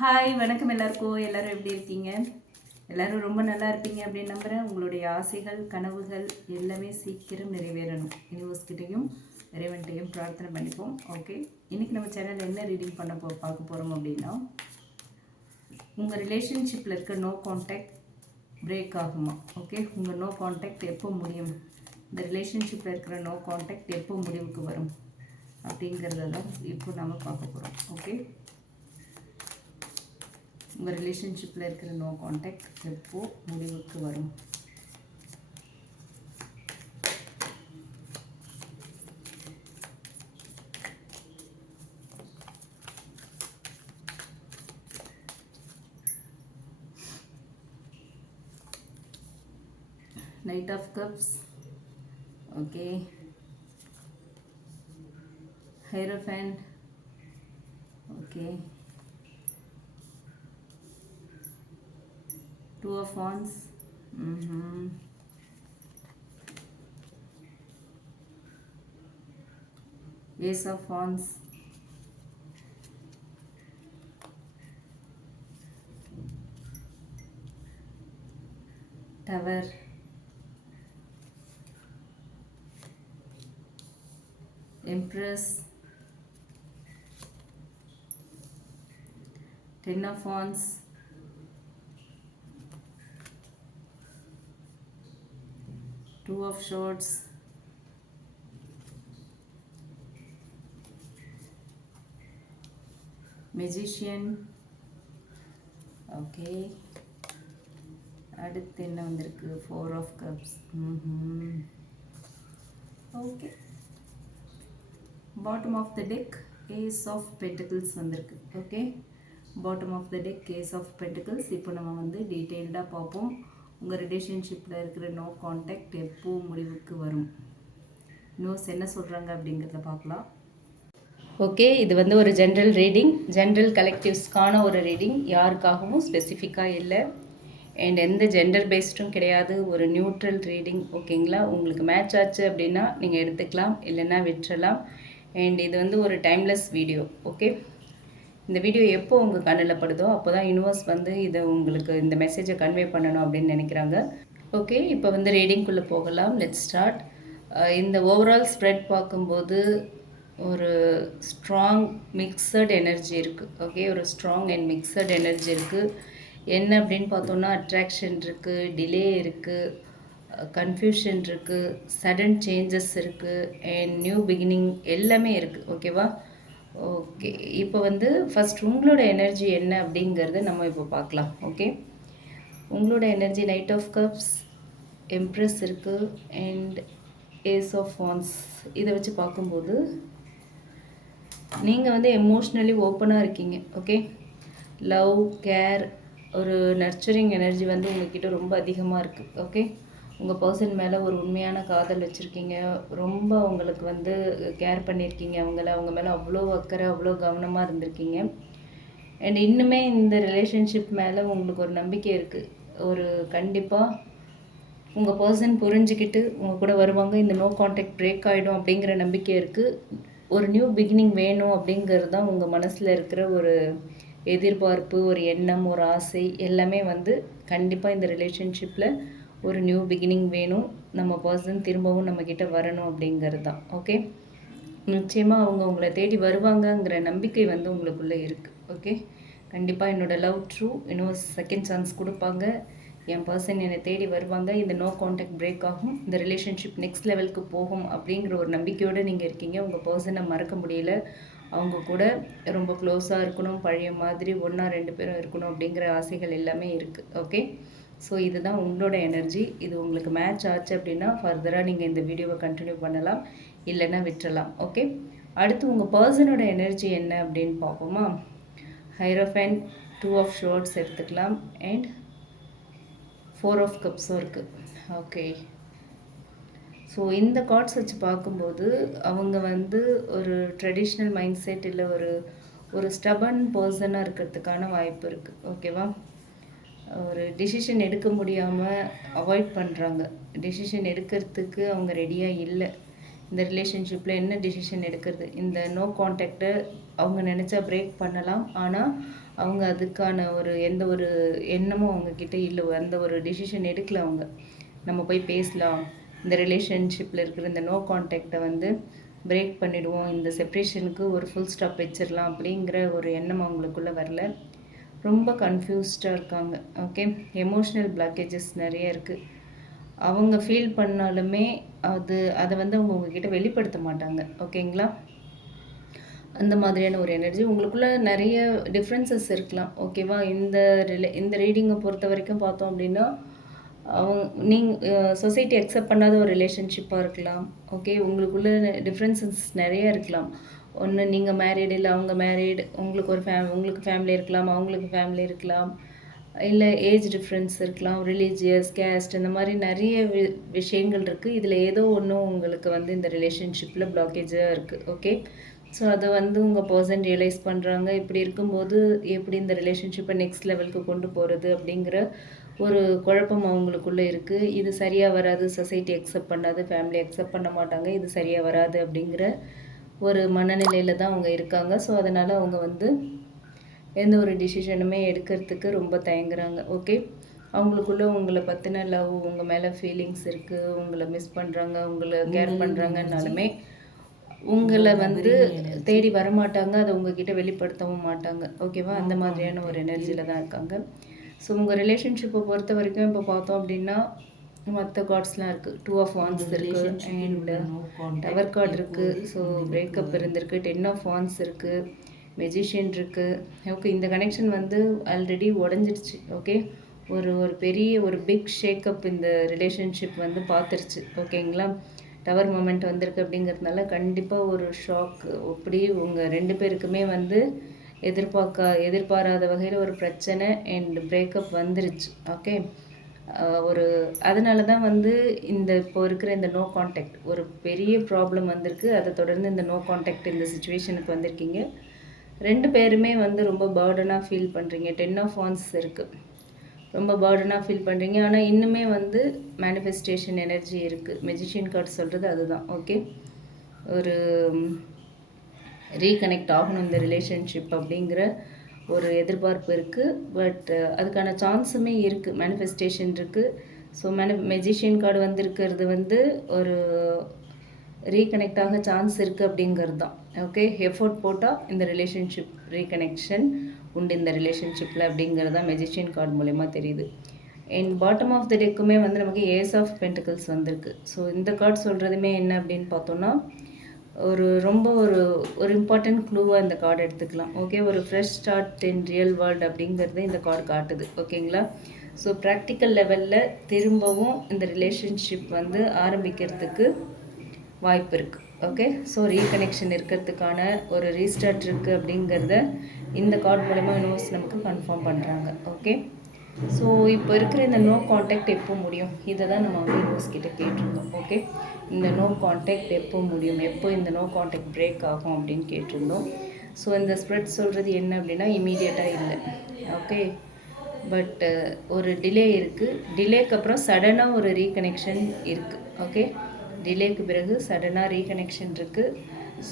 Hi வணக்கம் எல்லாரும் எப்படி இருக்கீங்க? எல்லாரும் ரொம்ப நல்லா இருப்பீங்க அப்படின்னு நம்புகிறேன். உங்களுடைய ஆசைகள் கனவுகள் எல்லாமே சீக்கிரம் நிறைவேறணும். யூனிவர்ஸ்கிட்டையும் இறைவன்கிட்டையும் பிரார்த்தனை பண்ணிப்போம். ஓகே, இன்றைக்கி நம்ம சேனலில் என்ன ரீடிங் பார்க்க போகிறோம் அப்படின்னா, உங்கள் ரிலேஷன்ஷிப்பில் இருக்க நோ கான்டாக்ட் பிரேக் ஆகுமா? ஓகே, உங்கள் நோ கான்டாக்ட் எப்போ முடியும், இந்த ரிலேஷன்ஷிப்பில் இருக்கிற நோ கான்டாக்ட் எப்போ முடிவுக்கு வரும் அப்படிங்கிறத தான் இப்போ நம்ம பார்க்க போகிறோம். ஓகே, உங்கள் ரிலேஷன்ஷிப்பில் இருக்கிற நோ கான்டாக்ட் எப்போ முடிவுக்கு வரும்? Knight of Cups, okay, Hierophant, okay, Two of Wands, Ace of Wands, Tower, Empress, Ten of Wands, Two of Swords, Magician, okay, அடுத்து என்ன வந்திருக்கு? Four of Cups, okay, bottom of the deck Ace of Pentacles வந்திருக்கு. Okay, bottom of the deck Ace of Pentacles. இப்போ நம்ம வந்து டீட்டெயில்டாக பார்ப்போம். உங்கள் ரிலேஷன்ஷிப்பில் இருக்கிற நோ கான்டாக்ட் எப்போ முடிவுக்கு வரும், நோஸ் என்ன சொல்கிறாங்க அப்படிங்கிறத பார்க்கலாம். ஓகே, இது வந்து ஒரு ஜென்ரல் ரீடிங், ஜென்ரல் கலெக்டிவ்ஸ்க்கான ஒரு ரீடிங், யாருக்காகவும் ஸ்பெசிஃபிக்காக இல்லை அண்ட் எந்த ஜெண்டர் பேஸ்டும் கிடையாது, ஒரு நியூட்ரல் ரீடிங். ஓகேங்களா, உங்களுக்கு மேட்ச் ஆச்சு அப்படின்னா நீங்கள் எடுத்துக்கலாம், இல்லைன்னா விட்டுறலாம். அண்ட் இது வந்து ஒரு டைம்லெஸ் வீடியோ. ஓகே, இந்த வீடியோ எப்போ உங்கள் கண்ணில் படுதோ அப்போ தான் யூனிவர்ஸ் வந்து இதை உங்களுக்கு இந்த மெசேஜை கன்வே பண்ணணும் அப்படின்னு நினைக்கிறாங்க. ஓகே, இப்போ வந்து ரீடிங்குள்ளே போகலாம். Let's start. இந்த ஓவரால் ஸ்ப்ரெட் பார்க்கும்போது ஒரு ஸ்ட்ராங் மிக்சட் எனர்ஜி இருக்குது. ஓகே, ஒரு ஸ்ட்ராங் அண்ட் மிக்சட் எனர்ஜி இருக்குது. என்ன அப்படின்னு பார்த்தோன்னா, அட்ராக்ஷன் இருக்குது, டிலே இருக்குது, கன்ஃபியூஷன் இருக்குது, சடன் சேஞ்சஸ் இருக்குது அண்ட் நியூ பிகினிங் எல்லாமே இருக்குது. ஓகேவா? ஓகே, இப்போ வந்து ஃபஸ்ட் உங்களோட எனர்ஜி என்ன அப்படிங்கிறத நம்ம இப்போ பார்க்கலாம். ஓகே, உங்களோட எனர்ஜி நைட் ஆஃப் கப்ஸ், எம்ப்ரெஸ் இருக்குது அண்ட் ஏஸ் ஆஃப் வான்ஸ். இதை வச்சு பார்க்கும்போது நீங்கள் வந்து எமோஷ்னலி ஓப்பனாக இருக்கீங்க. ஓகே, லவ், கேர், ஒரு நர்ச்சரிங் எனர்ஜி வந்து உங்கள்கிட்ட ரொம்ப அதிகமாக இருக்குது. ஓகே, உங்கள் பர்சன் மேலே ஒரு உண்மையான காதல் வச்சுருக்கீங்க, ரொம்ப உங்களுக்கு வந்து கேர் பண்ணியிருக்கீங்க, அவங்க மேலே அவ்வளோ அக்கறை, அவ்வளோ கவனமாக இருந்திருக்கீங்க. அண்ட் இன்னுமே இந்த ரிலேஷன்ஷிப் மேலே உங்களுக்கு ஒரு நம்பிக்கை இருக்குது. ஒரு கண்டிப்பாக உங்கள் பர்சன் புரிஞ்சுக்கிட்டு உங்கள் கூட வருவாங்க, இந்த நோ கான்டாக்ட் பிரேக் ஆகிடும் அப்படிங்கிற நம்பிக்கை இருக்குது. ஒரு நியூ பிகினிங் வேணும் அப்படிங்கிறது தான் உங்கள் மனசில் இருக்கிற ஒரு எதிர்பார்ப்பு, ஒரு எண்ணம், ஒரு ஆசை எல்லாமே வந்து கண்டிப்பாக இந்த ரிலேஷன்ஷிப்பில் ஒரு நியூ பிகினிங் வேணும், நம்ம பர்சன் திரும்பவும் நம்மக்கிட்ட வரணும் அப்படிங்கிறது தான். ஓகே, நிச்சயமாக அவங்க உங்களை தேடி வருவாங்கங்கிற நம்பிக்கை வந்து உங்களுக்குள்ளே இருக்குது. ஓகே, கண்டிப்பாக என்னோடய லவ் ட்ரூ, இன்னும் செகண்ட் சான்ஸ் கொடுப்பாங்க, என் பர்சன் என்னை தேடி வருவாங்க, இந்த நோ கான்டாக்ட் பிரேக் ஆகும், இந்த ரிலேஷன்ஷிப் நெக்ஸ்ட் லெவலுக்கு போகும் அப்படிங்கிற ஒரு நம்பிக்கையோடு நீங்கள் இருக்கீங்க. உங்கள் பர்சனை மறக்க முடியல, அவங்க கூட ரொம்ப க்ளோஸாக இருக்கணும், பழைய மாதிரி ஒன்றா 2 பேரும் இருக்கணும் அப்படிங்கிற ஆசைகள் எல்லாமே இருக்குது. ஓகே, ஸோ இதுதான் உங்களோட எனர்ஜி. இது உங்களுக்கு மேட்ச் ஆச்சு அப்படின்னா ஃபர்தராக நீங்கள் இந்த வீடியோவை கண்டினியூ பண்ணலாம், இல்லைன்னா விட்டுறலாம். ஓகே, அடுத்து உங்கள் பர்சனோட எனர்ஜி என்ன அப்படின்னு பார்ப்போமா? ஹைரோஃபேண்ட், 2 ஆஃப் ஷோர்ட்ஸ் எடுத்துக்கலாம் அண்ட் 4 ஆஃப் கப்ஸும் இருக்குது. ஓகே, ஸோ இந்த கார்ட்ஸ் வச்சு பார்க்கும்போது அவங்க வந்து ஒரு ட்ரெடிஷ்னல் மைண்ட் செட், இல்லை ஒரு ஸ்டபன் பர்சனாக இருக்கிறதுக்கான வாய்ப்பு இருக்குது. ஓகேவா? ஒரு டிசிஷன் எடுக்க முடியாமல் அவாய்ட் பண்ணுறாங்க, டிசிஷன் எடுக்கிறதுக்கு அவங்க ரெடியாக இல்லை. இந்த ரிலேஷன்ஷிப்பில் என்ன டிசிஷன் எடுக்கிறது, இந்த நோ கான்டாக்டை அவங்க நினச்சா பிரேக் பண்ணலாம். ஆனால் அவங்க அதுக்கான எந்த ஒரு எண்ணமும் அவங்கக்கிட்ட இல்லை, அந்த ஒரு டிசிஷன் எடுக்கல அவங்க. நம்ம போய் பேசலாம், இந்த ரிலேஷன்ஷிப்பில் இருக்கிற இந்த நோ கான்டாக்டை வந்து பிரேக் பண்ணிவிடுவோம், இந்த செப்ரேஷனுக்கு ஒரு ஃபுல் ஸ்டாப் வச்சிடலாம் அப்படிங்கிற ஒரு எண்ணம் அவங்களுக்குள்ளே வரல. ரொம்ப கன்ஃபியூஸ்டாக இருக்காங்க. ஓகே, எமோஷ்னல் பிளாக்கேஜஸ் நிறைய இருக்குது. அவங்க ஃபீல் பண்ணாலுமே அதை வந்து அவங்க உங்ககிட்ட வெளிப்படுத்த மாட்டாங்க. ஓகேங்களா? அந்த மாதிரியான ஒரு எனர்ஜி உங்களுக்குள்ளே நிறைய டிஃப்ரென்சஸ் இருக்கலாம். ஓகேவா? இந்த ரீடிங்கை பொறுத்த வரைக்கும் பார்த்தோம் அப்படின்னா, சொசைட்டி அக்செப்ட் பண்ணாத ஒரு ரிலேஷன்ஷிப்பாக இருக்கலாம். ஓகே, உங்களுக்குள்ள டிஃப்ரென்சஸ் நிறைய இருக்கலாம். ஒன்று நீங்கள் மேரீடு, இல்லை அவங்க மேரீடு, உங்களுக்கு ஃபேமிலி இருக்கலாம், அவங்களுக்கு ஃபேமிலி இருக்கலாம், இல்லை ஏஜ் டிஃப்ரென்ஸ் இருக்கலாம், ரிலீஜியஸ், கேஸ்ட், இந்த மாதிரி நிறைய விஷயங்கள் இருக்குது. இதில் ஏதோ ஒன்று உங்களுக்கு வந்து இந்த ரிலேஷன்ஷிப்பில் பிளாக்கேஜாக இருக்குது. ஓகே, ஸோ அதை வந்து உங்கள் பர்சன் ரியலைஸ் பண்ணுறாங்க. இப்படி இருக்கும்போது எப்படி இந்த ரிலேஷன்ஷிப்பை நெக்ஸ்ட் லெவலுக்கு கொண்டு போகிறது அப்படிங்கிற ஒரு குழப்பம் அவங்களுக்குள்ளே இருக்குது. இது சரியாக வராது, சொசைட்டி அக்செப்ட் பண்ணாது, ஃபேமிலி அக்செப்ட் பண்ண மாட்டாங்க, இது சரியாக வராது அப்படிங்கிற ஒரு மனநிலையில் தான் அவங்க இருக்காங்க. ஸோ அதனால் அவங்க வந்து எந்த ஒரு டிசிஷனுமே எடுக்கிறதுக்கு ரொம்ப தயங்குறாங்க. ஓகே, அவங்களுக்குள்ளே உங்களை பற்றின லவ், உங்கள் மேலே ஃபீலிங்ஸ் இருக்குது, உங்களை மிஸ் பண்ணுறாங்க, உங்களை கேர் பண்ணுறாங்கன்னாலுமே உங்களை வந்து தேடி வரமாட்டாங்க, அதை உங்ககிட்ட வெளிப்படுத்தவும் மாட்டாங்க. ஓகேவா? அந்த மாதிரியான ஒரு எனர்ஜியில் தான் இருக்காங்க. ஸோ உங்கள் ரிலேஷன்ஷிப்பை பொறுத்த வரைக்கும் இப்போ பார்த்தோம் அப்படின்னா மற்ற கார்ட்ஸ்லாம் இருக்குது. 2 ஆஃப் வான்ஸ் இருக்குது, அண்ட் டவர் கார்டு இருக்குது. ஸோ பிரேக்கப் இருந்திருக்கு. 10 ஆஃப் வான்ஸ் இருக்குது, மெஜிஷியன் இருக்குது. ஓகே, இந்த கனெக்ஷன் வந்து ஆல்ரெடி உடஞ்சிடுச்சு. ஓகே, ஒரு பெரிய பிக் ஷேக்கப் இந்த ரிலேஷன்ஷிப் வந்து பார்த்துருச்சு. ஓகேங்களா? டவர் மொமெண்ட் வந்திருக்கு அப்படிங்கிறதுனால கண்டிப்பாக ஒரு ஷாக். அப்படி உங்கள் 2 பேருக்குமே வந்து எதிர்பாராத வகையில் ஒரு பிரச்சனை அண்ட் பிரேக்கப் வந்துருச்சு. ஓகே, அதனால தான் வந்து இப்போ இருக்கிற இந்த நோ கான்டாக்ட் ஒரு பெரிய ப்ராப்ளம் வந்திருக்கு. அதை தொடர்ந்து இந்த நோ கான்டாக்ட் இந்த சுச்சுவேஷனுக்கு வந்திருக்கீங்க. 2 பேருமே வந்து ரொம்ப பேர்டனாக ஃபீல் பண்ணுறீங்க. 10 ஆஃப் வான்ஸ் இருக்குது, ரொம்ப பேர்டனாக ஃபீல் பண்ணுறீங்க. ஆனால் இன்னுமே வந்து மேனிஃபெஸ்டேஷன் எனர்ஜி இருக்குது. மெஜிஷியன் கார்டு சொல்கிறது அதுதான். ஓகே, ஒரு ரீகனெக்ட் ஆகணும் இந்த ரிலேஷன்ஷிப் அப்படிங்கிற ஒரு எதிர்பார்ப்பு இருக்குது. பட் அதுக்கான சான்ஸுமே இருக்குது, மேனிஃபெஸ்டேஷன் இருக்குது. ஸோ மெஜிஷியன் கார்டு வந்திருக்கிறது வந்து ஒரு ரீகனெக்ட் ஆக சான்ஸ் இருக்குது அப்படிங்கிறது தான். ஓகே, எஃபோர்ட் போட்டால் இந்த ரிலேஷன்ஷிப் ரீகனெக்ஷன் உண்டு இந்த ரிலேஷன்ஷிப்பில் அப்படிங்கிறது தான் மெஜிஷியன் கார்டு மூலயமா தெரியுது. அண்ட் பாட்டம் ஆஃப் த டெக்குமே வந்து நமக்கு ஏஸ் ஆஃப் பென்டிகல்ஸ் வந்திருக்கு. ஸோ இந்த கார்டு சொல்கிறதுமே என்ன அப்படின்னு பார்த்தோன்னா, ரொம்ப ஒரு இம்பார்ட்டன்ட் க்ளூவாக இந்த கார்டு எடுத்துக்கலாம். ஓகே, ஒரு fresh start in real world அப்படிங்கிறது இந்த கார்டு காட்டுது. ஓகேங்களா? ஸோ ப்ராக்டிக்கல் லெவலில் திரும்பவும் இந்த ரிலேஷன்ஷிப் வந்து ஆரம்பிக்கிறதுக்கு வாய்ப்பு இருக்குது. ஓகே, ஸோ ரீகனெக்ஷன் இருக்கிறதுக்கான ஒரு ரீஸ்டார்ட் இருக்குது அப்படிங்கிறத இந்த கார்டு மூலமா யூனிவர்ஸ் நமக்கு கன்ஃபார்ம் பண்ணுறாங்க. ஓகே, ஸோ இப்போ இருக்கிற இந்த நோ கான்டாக்ட் எப்போ முடியும், இதை தான் நம்ம வந்து யூனிவர்ஸ் கிட்ட கேட்டிருந்தோம். ஓகே, இந்த நோ கான்டாக்ட் எப்போ முடியும், எப்போ இந்த நோ கான்டாக்ட் பிரேக் ஆகும் அப்படின்னு கேட்டிருந்தோம். ஸோ இந்த ஸ்ப்ரெட் சொல்கிறது என்ன அப்படின்னா, இமீடியட்டாக இல்லை. ஓகே, பட் ஒரு டிலே இருக்குது. டிலேக்கு அப்புறம் சடனாக ஒரு ரீகனெக்ஷன் இருக்குது. ஓகே, டிலேக்கு பிறகு சடனாக ரீகனெக்ஷன் இருக்குது.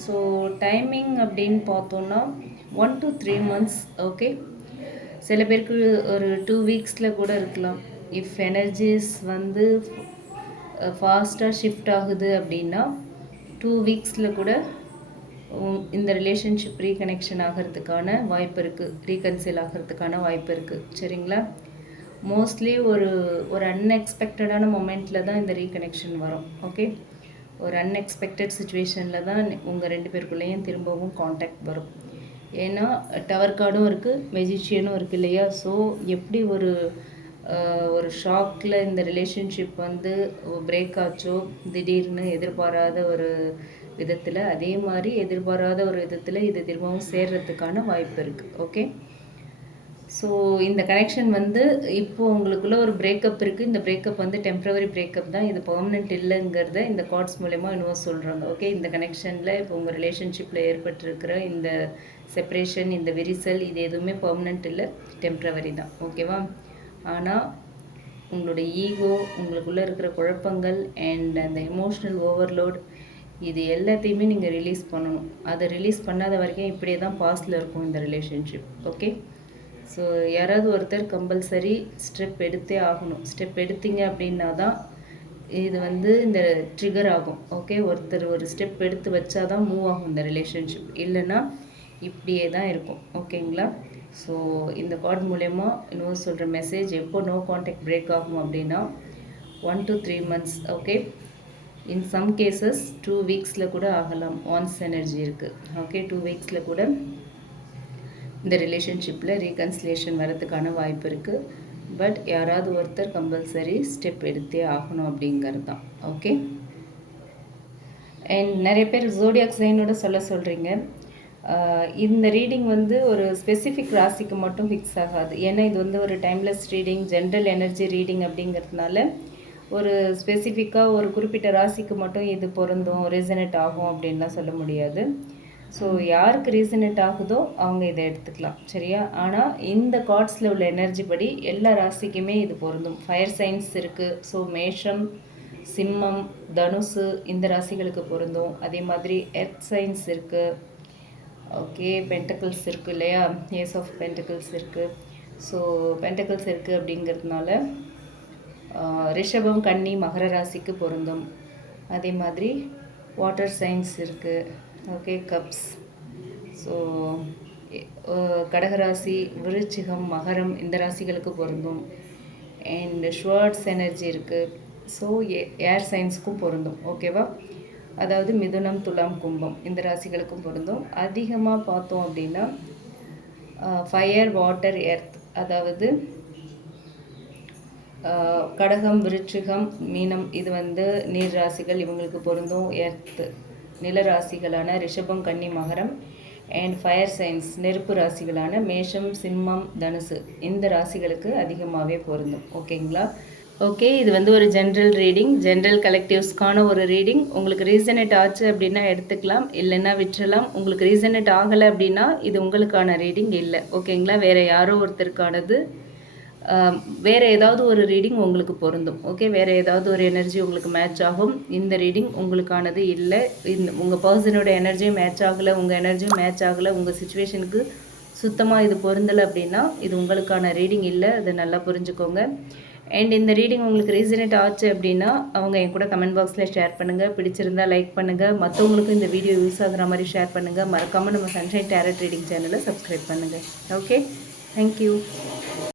ஸோ டைமிங் அப்படின்னு பார்த்தோன்னா 1 to 3 months. ஓகே, சில பேருக்கு ஒரு 2 வீக்ஸில் கூட இருக்கலாம். இஃப் எனர்ஜிஸ் வந்து ஃபாஸ்ட்டாக ஷிஃப்ட் ஆகுது அப்படின்னா 2 வீக்ஸில் கூட இந்த ரிலேஷன்ஷிப் ரீகனெக்ஷன் ஆகிறதுக்கான வாய்ப்பு இருக்குது, ரீகன்சில் ஆகிறதுக்கான வாய்ப்பு இருக்குது. சரிங்களா? மோஸ்ட்லி ஒரு அன்எக்ஸ்பெக்டடான மொமெண்ட்டில் தான் இந்த ரீகனெக்ஷன் வரும். ஓகே, ஒரு அன்எக்ஸ்பெக்டட் சுச்சுவேஷனில் தான் உங்கள் 2 பேருக்குள்ளேயும் திரும்பவும் காண்டாக்ட் வரும். ஏன்னா டவர் கார்டும் இருக்குது, மெஜிஷியனும் இருக்குது இல்லையா? ஸோ எப்படி ஒரு ஷாக்கில் இந்த ரிலேஷன்ஷிப் வந்து பிரேக் ஆச்சோ திடீர்னு எதிர்பாராத ஒரு விதத்தில், அதே மாதிரி எதிர்பாராத ஒரு விதத்தில் இது திரும்பவும் சேர்றதுக்கான வாய்ப்பு இருக்குது. ஓகே, ஸோ இந்த கனெக்ஷன் வந்து இப்போது உங்களுக்குள்ள ஒரு பிரேக்கப் இருக்குது. இந்த பிரேக்கப் வந்து டெம்ப்ரவரி பிரேக்கப் தான், இது பெர்மனெண்ட் இல்லைங்கிறத இந்த கார்ட்ஸ் மூலமா இன்னும் சொல்கிறாங்க. ஓகே, இந்த கனெக்ஷனில் இப்போ உங்கள் ரிலேஷன்ஷிப்பில் ஏற்பட்டிருக்கிற இந்த செப்ரேஷன், இந்த விரிசல், இது எதுவுமே பெர்மனெண்ட் இல்லை, டெம்ப்ரவரி தான். ஓகேவா? ஆனால் உங்களோட ஈகோ, உங்களுக்குள்ளே இருக்கிற குழப்பங்கள் அண்ட் அந்த எமோஷ்னல் ஓவர்லோட், இது எல்லாத்தையுமே நீங்கள் ரிலீஸ் பண்ணணும். அதை ரிலீஸ் பண்ணாத வரைக்கும் இப்படியே தான் பாஸ்டில் இருக்கும் இந்த ரிலேஷன்ஷிப். ஓகே, ஸோ யாராவது ஒருத்தர் கம்பல்சரி ஸ்டெப் எடுத்தே ஆகணும். ஸ்டெப் எடுத்தீங்க அப்படின்னா தான் இது வந்து இந்த ட்ரிகர் ஆகும். ஓகே, ஒருத்தர் ஒரு ஸ்டெப் எடுத்து வச்சா தான் மூவ் ஆகும் இந்த ரிலேஷன்ஷிப், இல்லைன்னா இப்படியே தான் இருக்கும். ஓகேங்களா? ஸோ இந்த கார்டு மூலயமா இன்னொரு சொல்கிற மெசேஜ், எப்போ நோ கான்டாக்ட் பிரேக் ஆகும் அப்படின்னா 1 to 3 months. Okay, in some cases 2 வீக்ஸில் கூட ஆகலாம். ஒன்ஸ் எனர்ஜி இருக்குது. ஓகே, 2 வீக்ஸில் கூட இந்த ரிலேஷன்ஷிப்பில் ரீகன்சிலேஷன் வரதுக்கான வாய்ப்பு இருக்குது. பட் யாராவது ஒருத்தர் கம்பல்சரி ஸ்டெப் எடுத்தே ஆகணும் அப்படிங்கிறது தான். ஓகே, அண்ட் நிறைய பேர் ஜோடியாக் சைனோட சொல்கிறீங்க. இந்த ரீடிங் வந்து ஒரு ஸ்பெசிஃபிக் ராசிக்கு மட்டும் ஃபிக்ஸ் ஆகாது. ஏன்னா இது வந்து ஒரு timeless reading, general energy reading அப்படிங்கிறதுனால ஒரு ஸ்பெசிஃபிக்காக ஒரு குறிப்பிட்ட ராசிக்கு மட்டும் இது பொருந்தும், ரீசனேட் ஆகும் அப்படின்லாம் சொல்ல முடியாது. ஸோ யாருக்கு ரீசனேட் ஆகுதோ அவங்க இதை எடுத்துக்கலாம், சரியா? ஆனால் இந்த கார்ட்ஸில் உள்ள எனர்ஜி படி எல்லா ராசிக்குமே இது பொருந்தும். ஃபயர் சைன்ஸ் இருக்குது. ஸோ மேஷம், சிம்மம், தனுசு இந்த ராசிகளுக்கு பொருந்தும். அதே மாதிரி எர்த் சைன்ஸ் இருக்குது. ஓகே, பென்டக்கிள்ஸ் இருக்குது இல்லையா? ஏஸ் ஆஃப் பென்டக்கிள்ஸ் இருக்குது. ஸோ பென்டக்கிள்ஸ் இருக்குது அப்படிங்கிறதுனால ரிஷபம், கன்னி, மகர ராசிக்கு பொருந்தும். அதே மாதிரி வாட்டர் சைன்ஸ் இருக்குது. Okay, cups. ஸோ கடகராசி, விருச்சிகம், மகரம் இந்த ராசிகளுக்கு பொருந்தும். அண்ட் ஷுவர்ட்ஸ் எனர்ஜி இருக்குது. ஸோ ஏர் சைன்ஸுக்கும் பொருந்தும். ஓகேவா? அதாவது மிதுனம், துலாம், கும்பம் இந்த ராசிகளுக்கும் பொருந்தும். அதிகமாக பார்த்தோம் அப்படின்னா ஃபயர், வாட்டர், எர்த், அதாவது கடகம், விருச்சிகம், மீனம் இது வந்து நீர் ராசிகள், இவங்களுக்கு பொருந்தும். எர்த் நில ராசிகளான ரிஷபம், கன்னி, மகரம். அண்ட் ஃபயர் சைன்ஸ் நெருப்பு ராசிகளான மேஷம், சிம்மம், தனுசு இந்த ராசிகளுக்கு அதிகமாகவே பொருந்தும். ஓகேங்களா? ஓகே, இது வந்து ஒரு ஜென்ரல் ரீடிங், ஜென்ரல் கலெக்டிவ்ஸ்க்கான ஒரு ரீடிங். உங்களுக்கு ரீசனேட் ஆச்சு அப்படின்னா எடுத்துக்கலாம், இல்லைன்னா விட்டுறலாம். உங்களுக்கு ரீசனேட் ஆகலை அப்படின்னா இது உங்களுக்கான ரீடிங் இல்லை. ஓகேங்களா? வேறு யாரோ ஒருத்தருக்கானது, வேறு ஏதாவது ஒரு ரீடிங் உங்களுக்கு பொருந்தும். ஓகே, வேறு ஏதாவது ஒரு எனர்ஜி உங்களுக்கு மேட்ச் ஆகும். இந்த ரீடிங் உங்களுக்கானது இல்லை. இந்த உங்கள் பர்சனோட எனர்ஜியும் மேட்ச் ஆகலை, உங்கள் எனர்ஜியும் மேட்ச் ஆகலை, உங்கள் சுச்சுவேஷனுக்கு சுத்தமாக இது பொருந்தலை அப்படின்னா இது உங்களுக்கான ரீடிங் இல்லை. அதை நல்லா புரிஞ்சுக்கோங்க. அண்ட் இந்த ரீடிங் உங்களுக்கு ரீசனேட் ஆச்சு அப்படின்னா அவங்க என் கூட கமெண்ட் பாக்ஸில் ஷேர் பண்ணுங்கள். பிடிச்சிருந்தால் லைக் பண்ணுங்கள். மற்றவங்களுக்கும் இந்த வீடியோ யூஸ் ஆகுற மாதிரி ஷேர் பண்ணுங்கள். மறக்காமல் நம்ம சன்ஷைன் டேரட் ரீடிங் சேனலை சப்ஸ்கிரைப் பண்ணுங்கள். Okay, thank you.